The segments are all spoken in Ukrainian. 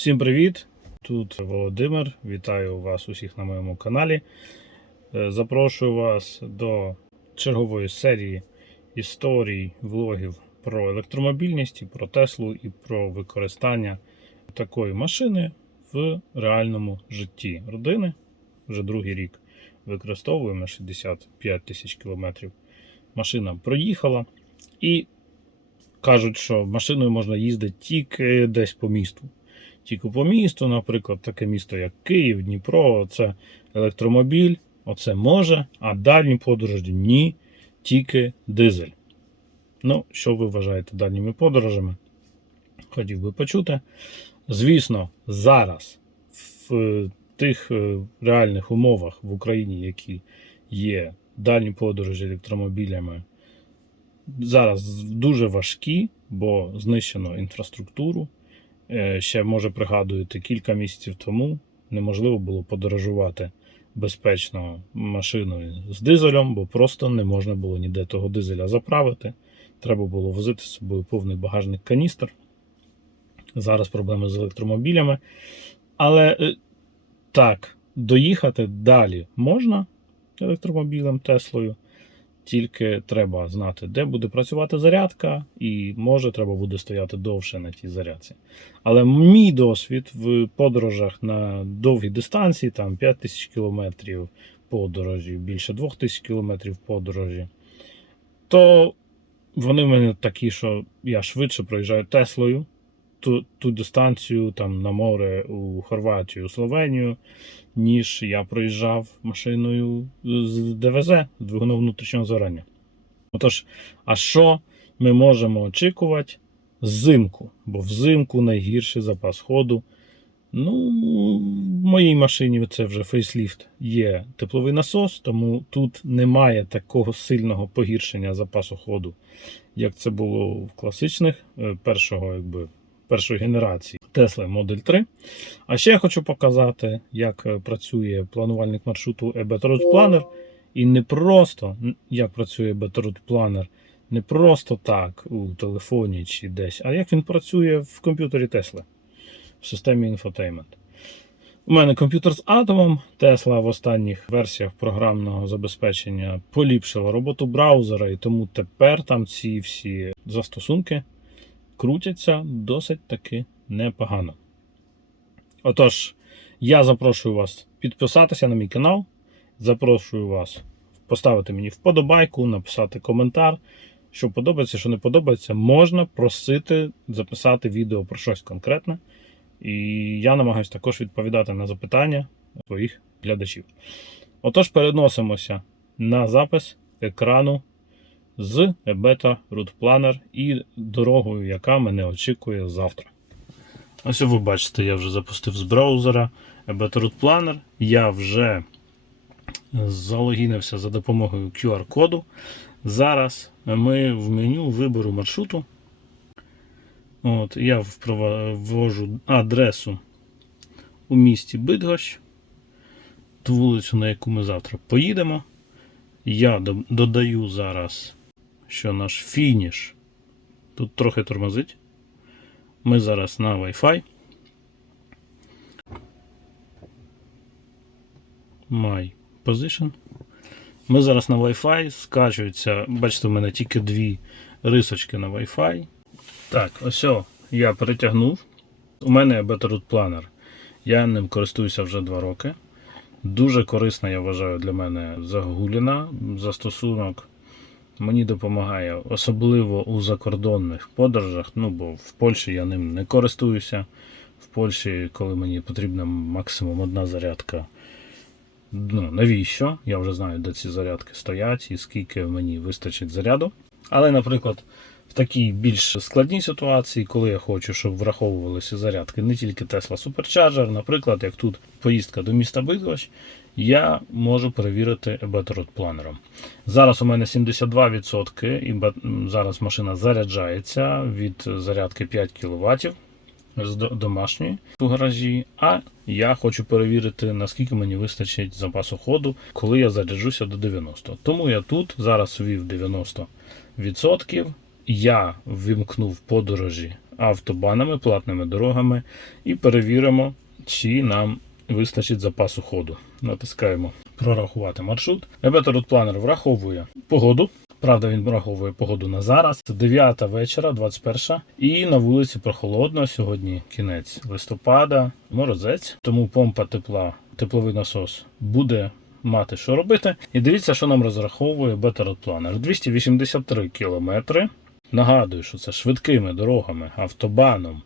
Всім привіт! Тут Володимир. Вітаю вас усіх на моєму каналі. Е, Запрошую вас до чергової серії історій, влогів про електромобільність, про Теслу і про використання такої машини в реальному житті. Родини вже другий рік використовуємо 65 тисяч кілометрів. Машина проїхала і кажуть, що машиною можна їздити тільки десь по місту. Тільки по місту, наприклад, таке місто, як Київ, Дніпро, це електромобіль, оце може, а дальні подорожі ні, тільки дизель. Ну, що ви вважаєте дальніми подорожами? Хотів би почути. Звісно, зараз в тих е, реальних умовах в Україні, які є дальні подорожі електромобілями, зараз дуже важкі, бо знищено інфраструктуру. Е, Ще, може, пригадуєте, кілька місяців тому неможливо було подорожувати безпечно машиною з дизелем, бо просто не можна було ніде того дизеля заправити. Треба було возити з собою повний багажник каністр. Зараз проблеми з електромобілями. Але е, так, доїхати далі можна електромобілем Теслою. Тільки треба знати, де буде працювати зарядка, і може треба буде стояти довше на тій зарядці. Але мій досвід в подорожах на довгі дистанції, там 5 тисяч кілометрів подорожі, більше 2 тисяч кілометрів подорожі, то вони в мене такі, що я швидше проїжджаю Теслою ту, ту дистанцію там, на море у Хорватію, Словенію, ніж я проїжджав машиною з ДВЗ, двигуном внутрішнього згорання. Отож, а що ми можемо очікувати взимку? Бо взимку найгірший запас ходу. Ну, в моїй машині це вже фейсліфт є тепловий насос, тому тут немає такого сильного погіршення запасу ходу, як це було в класичних е, першого, якби, першої генерації Tesla Model 3. А ще я хочу показати, як е, працює планувальник маршруту eBet Planner. І не просто як працює Route Planner, не просто так у телефоні чи десь, а як він працює в комп'ютері Tesla в системі Infotainment. У мене комп'ютер з атомом. Tesla в останніх версіях програмного забезпечення поліпшила роботу браузера, і тому тепер там ці всі застосунки крутяться досить таки непогано. Отож, я запрошую вас підписатися на мій канал. Запрошую вас поставити мені вподобайку, написати коментар. Що подобається, що не подобається, можна просити записати відео про щось конкретне. І я намагаюся також відповідати на запитання своїх глядачів. Отож, переносимося на запис екрану з Ebeta Route і дорогою, яка мене очікує завтра. Ось ви бачите, я вже запустив з браузера Ebeta Route Я вже залогінився за допомогою QR-коду. Зараз ми в меню вибору маршруту. От, Я ввожу адресу у місті Бидгощ, ту вулицю, на яку ми завтра поїдемо. Я додаю зараз, що наш фініш тут трохи тормозить. Ми зараз на Wi-Fi. My position. Ми зараз на Wi-Fi, скачується, бачите, у мене тільки дві рисочки на Wi-Fi. Так, ось я перетягнув. У мене Better Route Planner. Я ним користуюся вже 2 роки. Дуже корисна, я вважаю, для мене загуглена. Застосунок мені допомагає, особливо у закордонних подорожах. Ну, бо в Польщі я ним не користуюся. В Польщі, коли мені потрібна максимум одна зарядка. Ну, навіщо? Я вже знаю, де ці зарядки стоять і скільки мені вистачить заряду. Але, наприклад, в такій більш складній ситуації, коли я хочу, щоб враховувалися зарядки не тільки Tesla Supercharger, наприклад, як тут поїздка до міста Бидгощ, я можу перевірити Better планером. Зараз у мене 72%, і зараз машина заряджається від зарядки 5 кВт з домашньої у гаражі. А я хочу перевірити, наскільки мені вистачить запасу ходу, коли я заряджуся до 90. Тому я тут зараз ввів 90%. Я ввімкнув подорожі автобанами, платними дорогами і перевіримо, чи нам вистачить запасу ходу. Натискаємо прорахувати маршрут. Ebetter Planner враховує погоду. Правда, він враховує погоду на зараз. Це 9 вечора, 21 і на вулиці прохолодно. Сьогодні кінець листопада, морозець. Тому помпа тепла, тепловий насос буде мати що робити. І дивіться, що нам розраховує Better Planner. 283 кілометри. Нагадую, що це швидкими дорогами, автобаном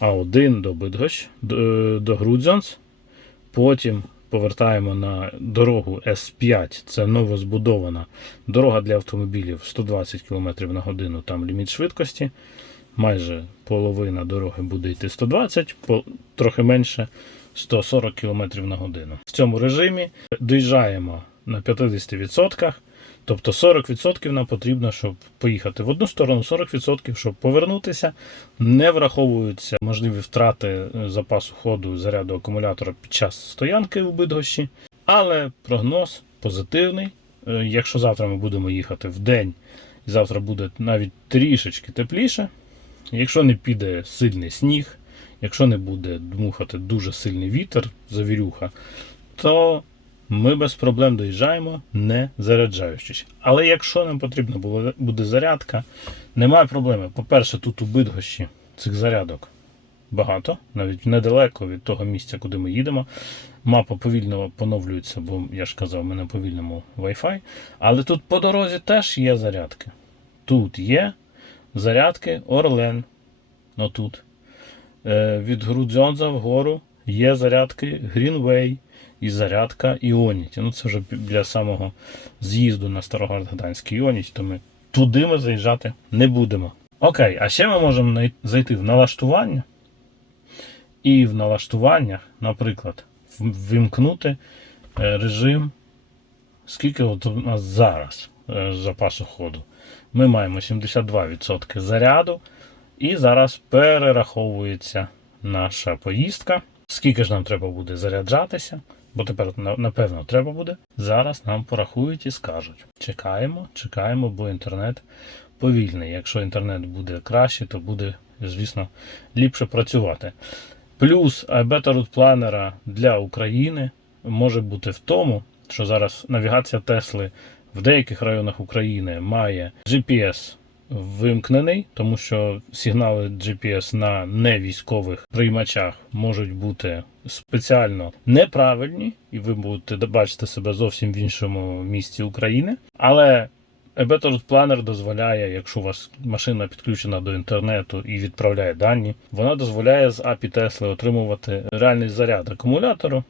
А1 до Бидгощ, до, до Грудзьонс. Потім повертаємо на дорогу С5, це новозбудована дорога для автомобілів 120 км на годину, там ліміт швидкості. Майже половина дороги буде йти 120, трохи менше 140 км на годину. В цьому режимі доїжджаємо на 50%. Тобто 40% нам потрібно, щоб поїхати в одну сторону, 40%, щоб повернутися. Не враховуються можливі втрати е, запасу ходу заряду акумулятора під час стоянки у Бидгощі. Але прогноз позитивний. Е, Якщо завтра ми будемо їхати в день, і завтра буде навіть трішечки тепліше. Якщо не піде сильний сніг, якщо не буде дмухати дуже сильний вітер, завірюха, то ми без проблем доїжджаємо, не заряджаючись. Але якщо нам потрібна буде зарядка, немає проблеми. По-перше, тут у Бидгощі цих зарядок багато, навіть недалеко від того місця, куди ми їдемо. Мапа повільно поновлюється, бо я ж казав, ми на повільному Wi-Fi. Але тут по дорозі теж є зарядки. Тут є зарядки Орлен. Отут. Е, від Грудзьонза вгору є зарядки Greenway і зарядка Іоніті. Ну, це вже для самого з'їзду на Староград-Гданський Іоніті, то ми туди ми заїжджати не будемо. Окей, а ще ми можемо зайти в налаштування. І в налаштуваннях, наприклад, вимкнути е, режим, скільки от у нас зараз е, запасу ходу. Ми маємо 72% заряду, і зараз перераховується наша поїздка. Скільки ж нам треба буде заряджатися, бо тепер напевно треба буде. Зараз нам порахують і скажуть. Чекаємо, чекаємо, бо інтернет повільний. Якщо інтернет буде краще, то буде, звісно, ліпше працювати. Плюс iBetter планера для України може бути в тому, що зараз навігація Тесли в деяких районах України має GPS вимкнений, тому що сигнали GPS на невійськових приймачах можуть бути спеціально неправильні, і ви будете бачити себе зовсім в іншому місці України. Але Ebetter Planner дозволяє, якщо у вас машина підключена до інтернету і відправляє дані, вона дозволяє з API Tesla отримувати реальний заряд акумулятору.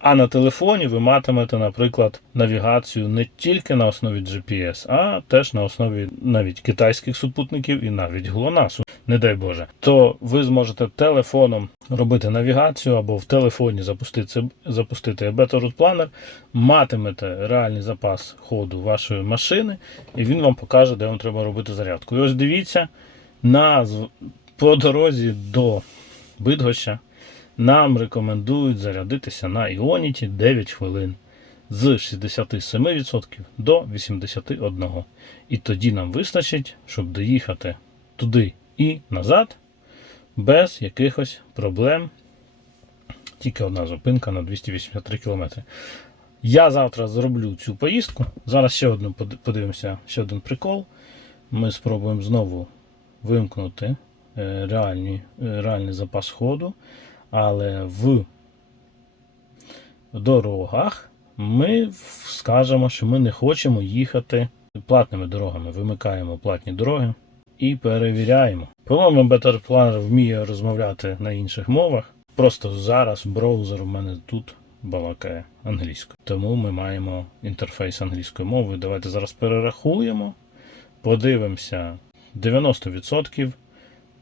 А на телефоні ви матимете, наприклад, навігацію не тільки на основі GPS, а теж на основі навіть китайських супутників і навіть ГЛОНАСу, не дай Боже. То ви зможете телефоном робити навігацію або в телефоні запустити, запустити Route Planner, матимете реальний запас ходу вашої машини, і він вам покаже, де вам треба робити зарядку. І ось дивіться, на, по дорозі до Бидгоща нам рекомендують зарядитися на Іоніті 9 хвилин з 67% до 81%. І тоді нам вистачить, щоб доїхати туди і назад без якихось проблем. Тільки одна зупинка на 283 км. Я завтра зроблю цю поїздку. Зараз ще одну подивимося, ще один прикол. Ми спробуємо знову вимкнути е, реальні, е, реальний запас ходу. Але в дорогах ми скажемо, що ми не хочемо їхати платними дорогами. Вимикаємо платні дороги і перевіряємо. По-моєму, Better Planner вміє розмовляти на інших мовах. Просто зараз браузер у мене тут балакає англійською. Тому ми маємо інтерфейс англійською мовою. Давайте зараз перерахуємо, подивимося 90%.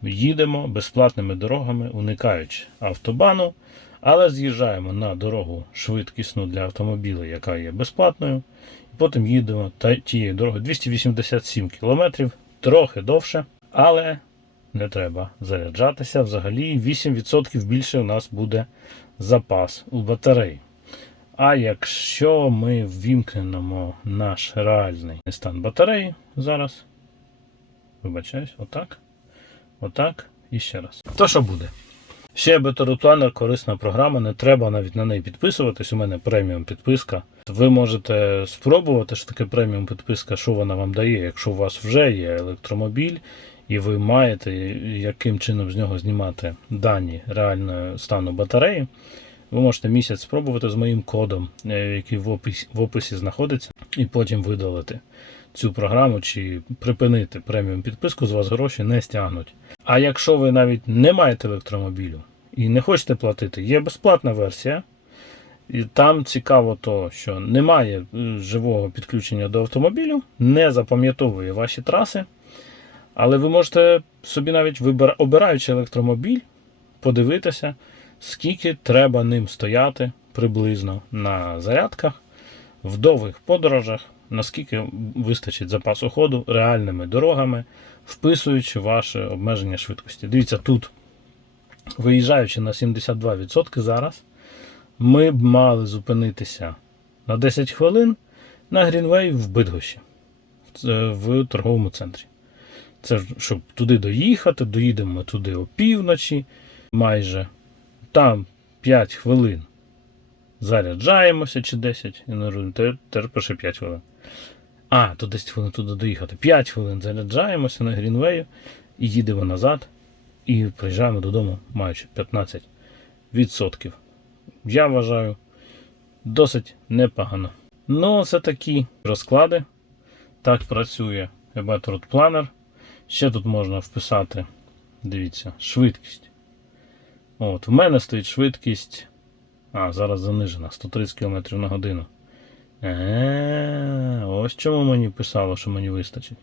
Їдемо безплатними дорогами, уникаючи автобану, але з'їжджаємо на дорогу швидкісну для автомобіля, яка є безплатною. І потім їдемо тією дорогою 287 км, трохи довше, але не треба заряджатися. Взагалі 8% більше у нас буде запас у батареї. А якщо ми ввімкнемо наш реальний стан батареї зараз, вибачаюсь, отак. Отак. і ще раз. То що буде? Ще Better корисна програма, не треба навіть на неї підписуватись. У мене преміум підписка. Ви можете спробувати що таке преміум підписка, що вона вам дає, якщо у вас вже є електромобіль, і ви маєте яким чином з нього знімати дані реального стану батареї. Ви можете місяць спробувати з моїм кодом, е, який в описі, в описі знаходиться, і потім видалити цю програму чи припинити преміум підписку, з вас гроші не стягнуть. А якщо ви навіть не маєте електромобілю і не хочете платити, є безплатна версія. І там цікаво то, що немає е, живого підключення до автомобілю, не запам'ятовує ваші траси. Але ви можете собі навіть обираючи електромобіль, подивитися, скільки треба ним стояти приблизно на зарядках в довгих подорожах, наскільки вистачить запасу ходу реальними дорогами, вписуючи ваше обмеження швидкості. Дивіться, тут, виїжджаючи на 72% зараз, ми б мали зупинитися на 10 хвилин на Грінвей в Бидгощі в торговому центрі. Це щоб туди доїхати, доїдемо ми туди опівночі майже. Там 5 хвилин заряджаємося чи 10. Я не розумію, тепер- пише 5 хвилин. А, то 10 хвилин туди доїхати. 5 хвилин заряджаємося на Грінвею і їдемо назад. І приїжджаємо додому, маючи 15%. Я вважаю досить непогано. Ну, це такі розклади. Так працює Ebetrut Planner. Ще тут можна вписати, дивіться, швидкість. От, в мене стоїть швидкість. А, зараз занижена 130 км на годину. Е, ось чому мені писало, що мені вистачить.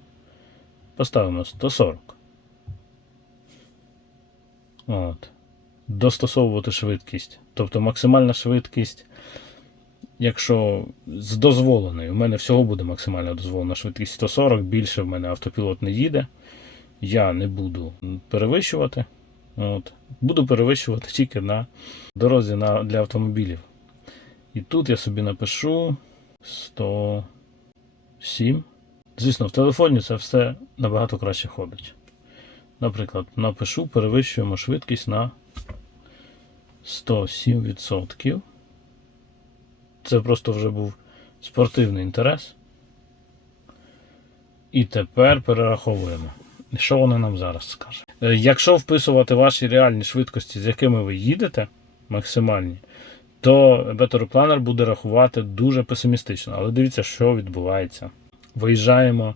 Поставимо 140. От. Достосовувати швидкість. Тобто максимальна швидкість, якщо з дозволеною, у мене всього буде максимальна дозволена швидкість 140, більше в мене автопілот не їде. Я не буду перевищувати. От. Буду перевищувати тільки на дорозі на, для автомобілів. І тут я собі напишу 107. Звісно, в телефоні це все набагато краще ходить. Наприклад, напишу, перевищуємо швидкість на 107%. Це просто вже був спортивний інтерес. І тепер перераховуємо. Що вона нам зараз скаже? Якщо вписувати ваші реальні швидкості, з якими ви їдете, максимальні, то Better Planner буде рахувати дуже песимістично. Але дивіться, що відбувається. Виїжджаємо,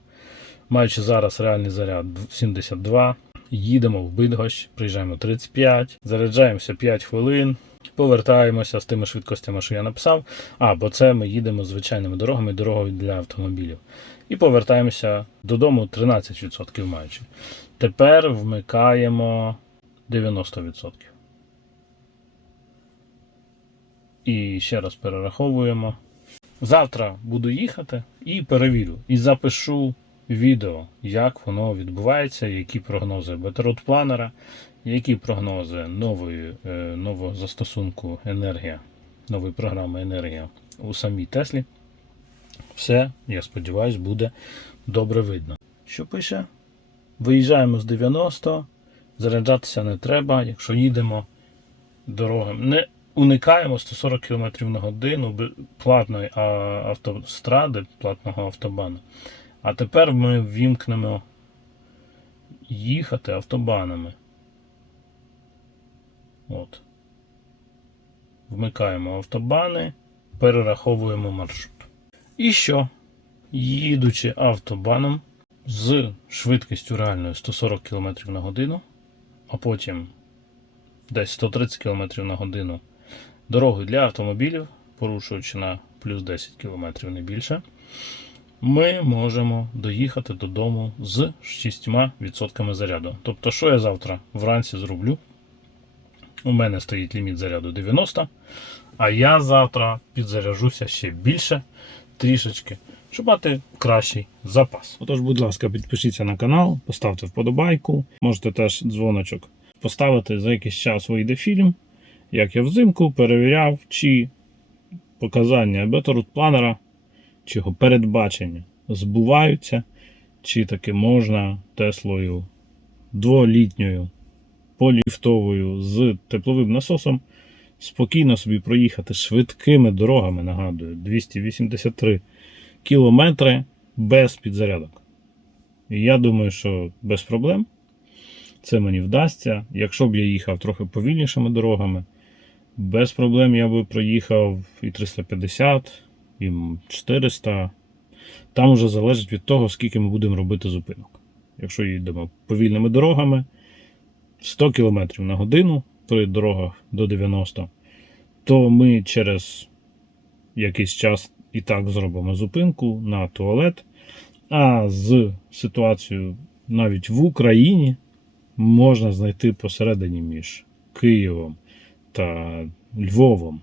маючи зараз реальний заряд 72, їдемо в Бидгощ, приїжджаємо 35, заряджаємося 5 хвилин, повертаємося з тими швидкостями, що я написав. А, бо це ми їдемо звичайними дорогами, дорогою для автомобілів. І повертаємося додому 13% маючи. Тепер вмикаємо 90%. І ще раз перераховуємо. Завтра буду їхати і перевірю. І запишу відео, як воно відбувається, які прогнози Better планера, які прогнози нової, е, нового застосунку енергія, нової програми енергія у самій Теслі. Все, я сподіваюся, буде добре видно. Що пише? Виїжджаємо з 90, заряджатися не треба, якщо їдемо дорогами. Уникаємо 140 км на годину платної автостради, платного автобану. А тепер ми вімкнемо їхати автобанами. От. Вмикаємо автобани, перераховуємо маршрут. І що? Їдучи автобаном з швидкістю реальною 140 км на годину, а потім десь 130 км на годину дорогою для автомобілів, порушуючи на плюс 10 км не більше, ми можемо доїхати додому з 6% заряду. Тобто, що я завтра вранці зроблю? У мене стоїть ліміт заряду 90, а я завтра підзаряжуся ще більше трішечки, щоб мати кращий запас. Отож, будь ласка, підпишіться на канал, поставте вподобайку. Можете теж дзвоночок поставити за якийсь час вийде фільм, як я взимку перевіряв, чи показання Better планера, чи його передбачення збуваються, чи таки можна Теслою дволітньою поліфтовою з тепловим насосом спокійно собі проїхати швидкими дорогами, нагадую, 283 кілометри без підзарядок. І я думаю, що без проблем це мені вдасться. Якщо б я їхав трохи повільнішими дорогами, без проблем я би проїхав і 350, і 400. Там уже залежить від того, скільки ми будемо робити зупинок. Якщо їдемо повільними дорогами, 100 км на годину при дорогах до 90, то ми через якийсь час і так зробимо зупинку на туалет. А з ситуацією навіть в Україні можна знайти посередині між Києвом та Львовом.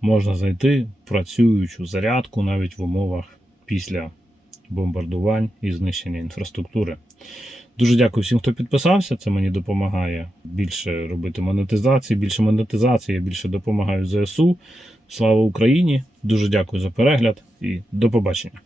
Можна знайти працюючу зарядку навіть в умовах після бомбардувань і знищення інфраструктури. Дуже дякую всім, хто підписався. Це мені допомагає більше робити монетизації. Більше монетизації, я більше допомагаю ЗСУ. Слава Україні! Дуже дякую за перегляд і до побачення.